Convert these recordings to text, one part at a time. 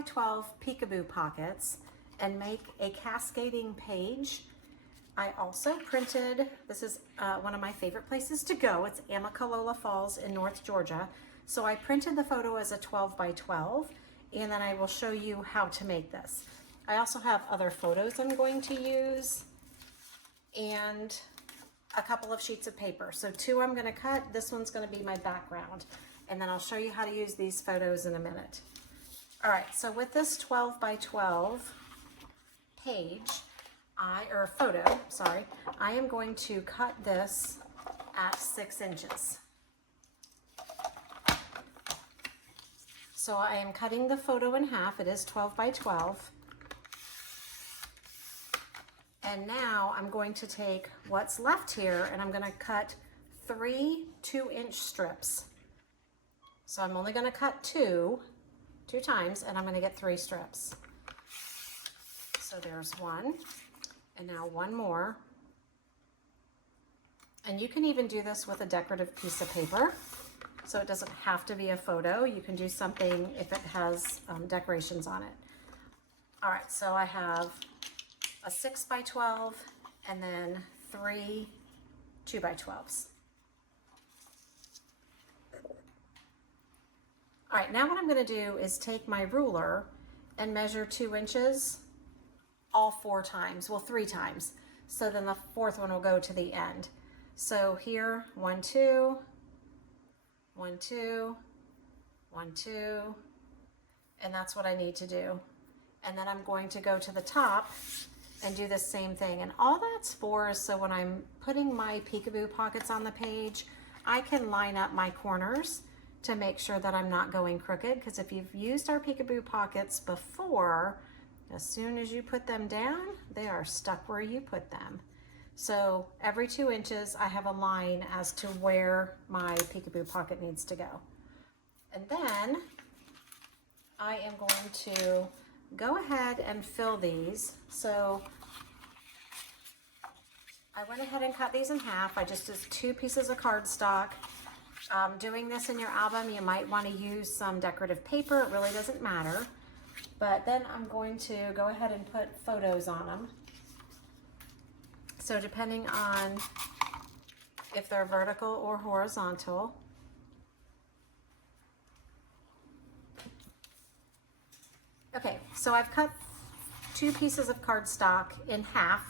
by 12 Peekaboo Pockets and make a cascading page. I also printed, this is one of my favorite places to go. It's Amicalola Falls in North Georgia. So I printed the photo as a 12 by 12, and then I will show you how to make this. I also have other photos I'm going to use and a couple of sheets of paper. So two I'm going to cut. This one's going to be my background, and then I'll show you how to use these photos in a minute. All right, so with this 12 by 12 page, photo, I am going to cut this at 6 inches. So I am cutting the photo in half. It is 12 by 12. And now I'm going to take what's left here and I'm going to cut 3 2-inch strips. So I'm only going to cut two times, and I'm going to get 3 strips. So there's one, and now one more. And you can even do this with a decorative piece of paper. So it doesn't have to be a photo. You can do something if it has decorations on it. All right, so I have a 6 by 12 and then 3 2 by 12s. All right, now what I'm going to do is take my ruler and measure 2 inches all 4 times, well 3 times. So then the 4th one will go to the end. So here, 1 2 1 2 1 2, and that's what I need to do. And then I'm going to go to the top and do the same thing. And all that's for is so when I'm putting my Peekaboo Pockets on the page, I can line up my corners to make sure that I'm not going crooked, because if you've used our Peekaboo Pockets before, as soon as you put them down, they are stuck where you put them. So every 2 inches, I have a line as to where my Peekaboo Pocket needs to go. And then I am going to go ahead and fill these. So I went ahead and cut these in half. I just used 2 pieces of cardstock. Doing this in your album, you might want to use some decorative paper. It really doesn't matter. But then I'm going to go ahead and put photos on them. So depending on if they're vertical or horizontal. Okay, so I've cut 2 pieces of cardstock in half,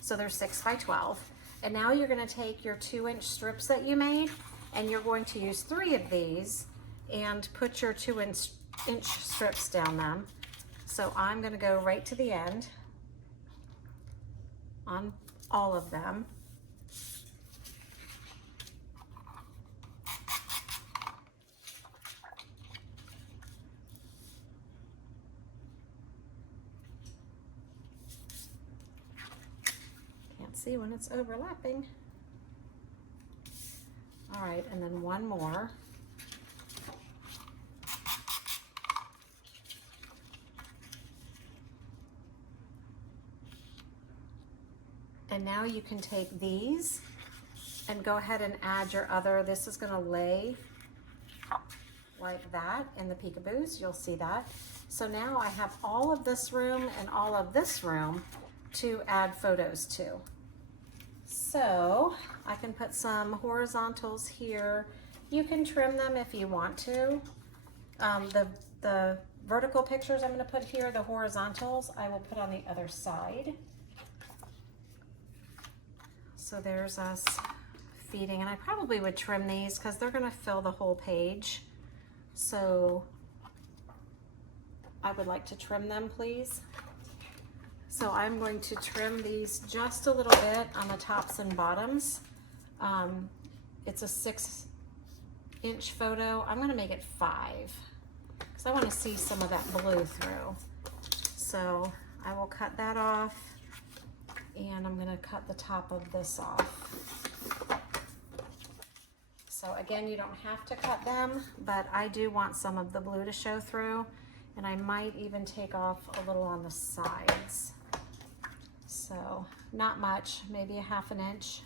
so they're 6 by 12. And now you're going to take your 2-inch strips that you made, and you're going to use 3 of these and put your 2-inch strips down them. So I'm going to go right to the end on all of them. Can't see when it's overlapping. All right, and then one more. And now you can take these and go ahead and add your other. This is going to lay like that in the Peekaboos. You'll see that. So now I have all of this room and all of this room to add photos to. So I can put some horizontals here. You can trim them if you want to. The vertical pictures I'm going to put here, the horizontals, I will put on the other side. So there's us feeding, and I probably would trim these because they're going to fill the whole page. So I would like to trim them, please. So I'm going to trim these just a little bit on the tops and bottoms. It's a 6-inch photo. I'm going to make it 5 because I want to see some of that blue through. So I will cut that off. And I'm going to cut the top of this off. So again, you don't have to cut them, but I do want some of the blue to show through, and I might even take off a little on the sides. So not much, maybe a 1/2 inch.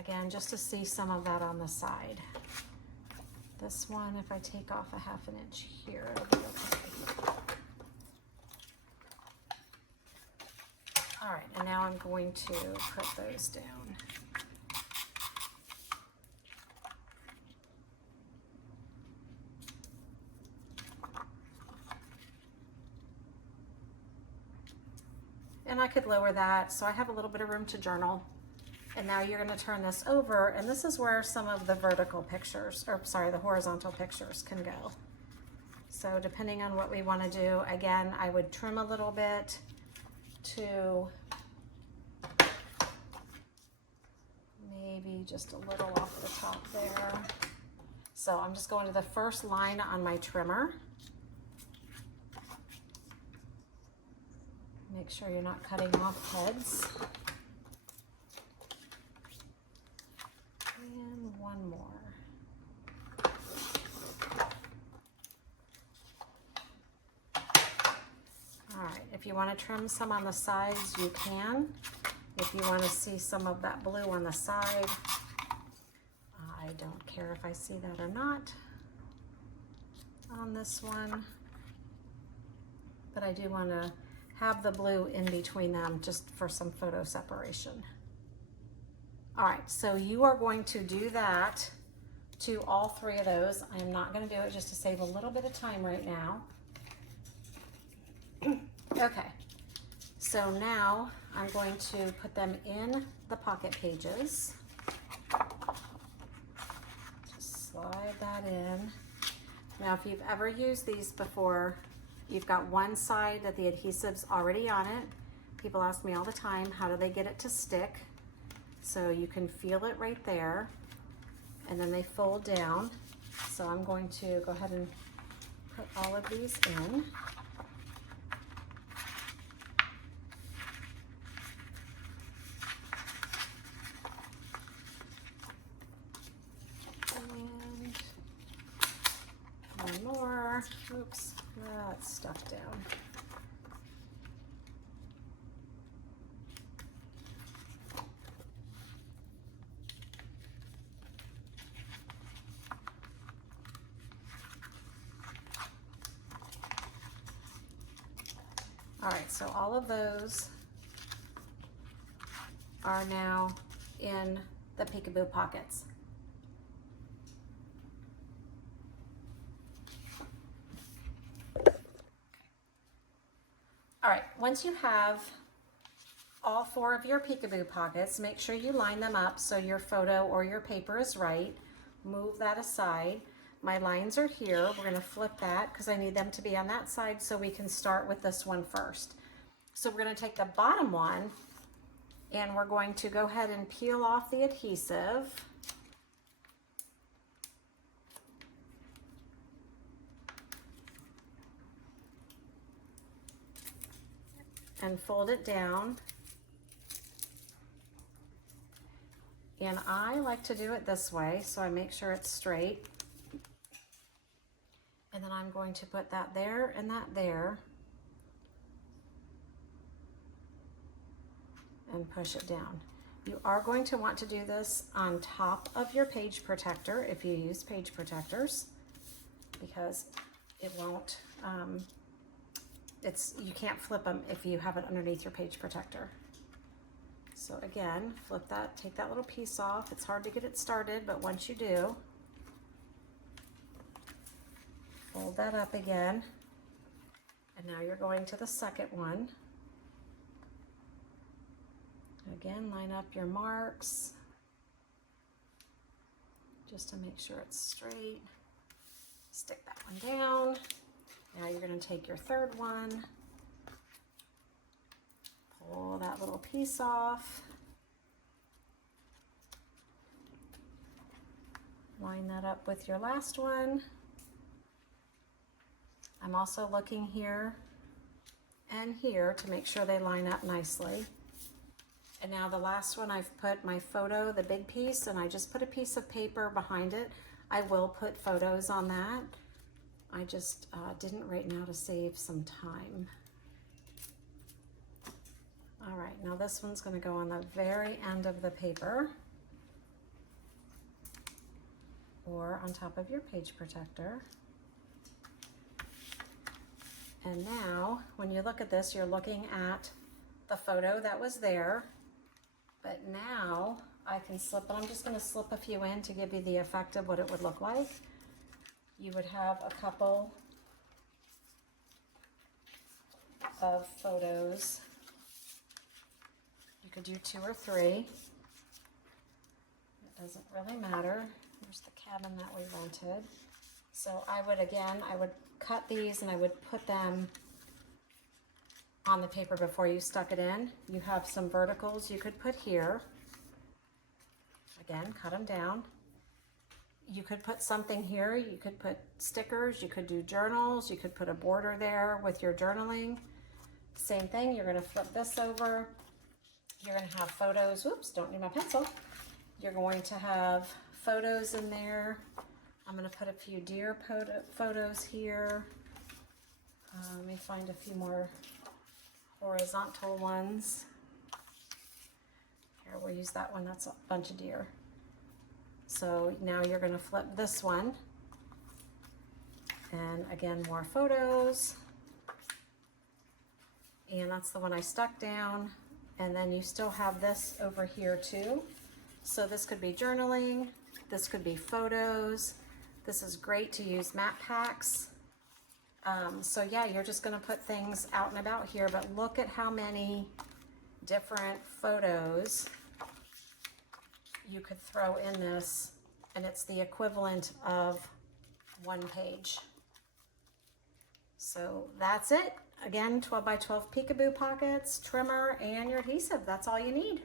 Again, just to see some of that on the side. This one, if I take off a 1/2 inch here, it'll be okay. All right, and now I'm going to put those down. And I could lower that so I have a little bit of room to journal. And now you're going to turn this over, and this is where some of the vertical pictures, or sorry, the horizontal pictures can go. So depending on what we want to do, again, I would trim a little bit to maybe just a little off the top there. So I'm just going to the first line on my trimmer. Make sure you're not cutting off heads. And one more. All right, if you want to trim some on the sides, you can. If you want to see some of that blue on the side, I don't care if I see that or not on this one, but I do want to have the blue in between them just for some photo separation. All right, so you are going to do that to all 3 of those. I am not going to do it just to save a little bit of time right now. Okay, so now I'm going to put them in the pocket pages. Just slide that in. Now, if you've ever used these before, you've got one side that the adhesive's already on it. People ask me all the time, how do they get it to stick? So you can feel it right there, and then they fold down. So I'm going to go ahead and put all of these in. And one more. Oops, that's stuck down. All right, so all of those are now in the Peekaboo Pockets. All right, once you have all 4 of your Peekaboo Pockets, make sure you line them up so your photo or your paper is right. Move that aside. My lines are here. We're going to flip that because I need them to be on that side so we can start with this one first. So we're going to take the bottom one and we're going to go ahead and peel off the adhesive. And fold it down. And I like to do it this way so I make sure it's straight. And then I'm going to put that there and that there and push it down. You are going to want to do this on top of your page protector if you use page protectors, because it won't, you can't flip them if you have it underneath your page protector. So again, flip that, take that little piece off. It's hard to get it started, but once you do, fold that up again. And now you're going to the second one. Again, line up your marks just to make sure it's straight. Stick that one down. Now you're going to take your third one, pull that little piece off, line that up with your last one. I'm also looking here and here to make sure they line up nicely. And now the last one, I've put my photo, the big piece, and I just put a piece of paper behind it. I will put photos on that. I just didn't right now to save some time. All right, now this one's going to go on the very end of the paper. or on top of your page protector. And now, when you look at this, you're looking at the photo that was there, but now I can slip, but I'm just going to slip a few in to give you the effect of what it would look like. You would have a couple of photos. You could do 2 or 3. It doesn't really matter. Here's the cabin that we rented. So I would cut these and I would put them on the paper before you stuck it in. You have some verticals you could put here. Again, cut them down. You could put something here. You could put stickers. You could do journals. You could put a border there with your journaling. Same thing, you're going to flip this over. You're going to have photos. Whoops, don't need my pencil. You're going to have photos in there. I'm going to put a few deer photos here. Let me find a few more horizontal ones. Here, we'll use that one. That's a bunch of deer. So now you're going to flip this one. And again, more photos. And that's the one I stuck down. And then you still have this over here too. So this could be journaling. This could be photos. This is great to use map packs. So yeah, you're just going to put things out and about here, but look at how many different photos you could throw in this, and it's the equivalent of 1 page. So that's it. Again, 12 by 12 Peekaboo Pockets, trimmer, and your adhesive. That's all you need.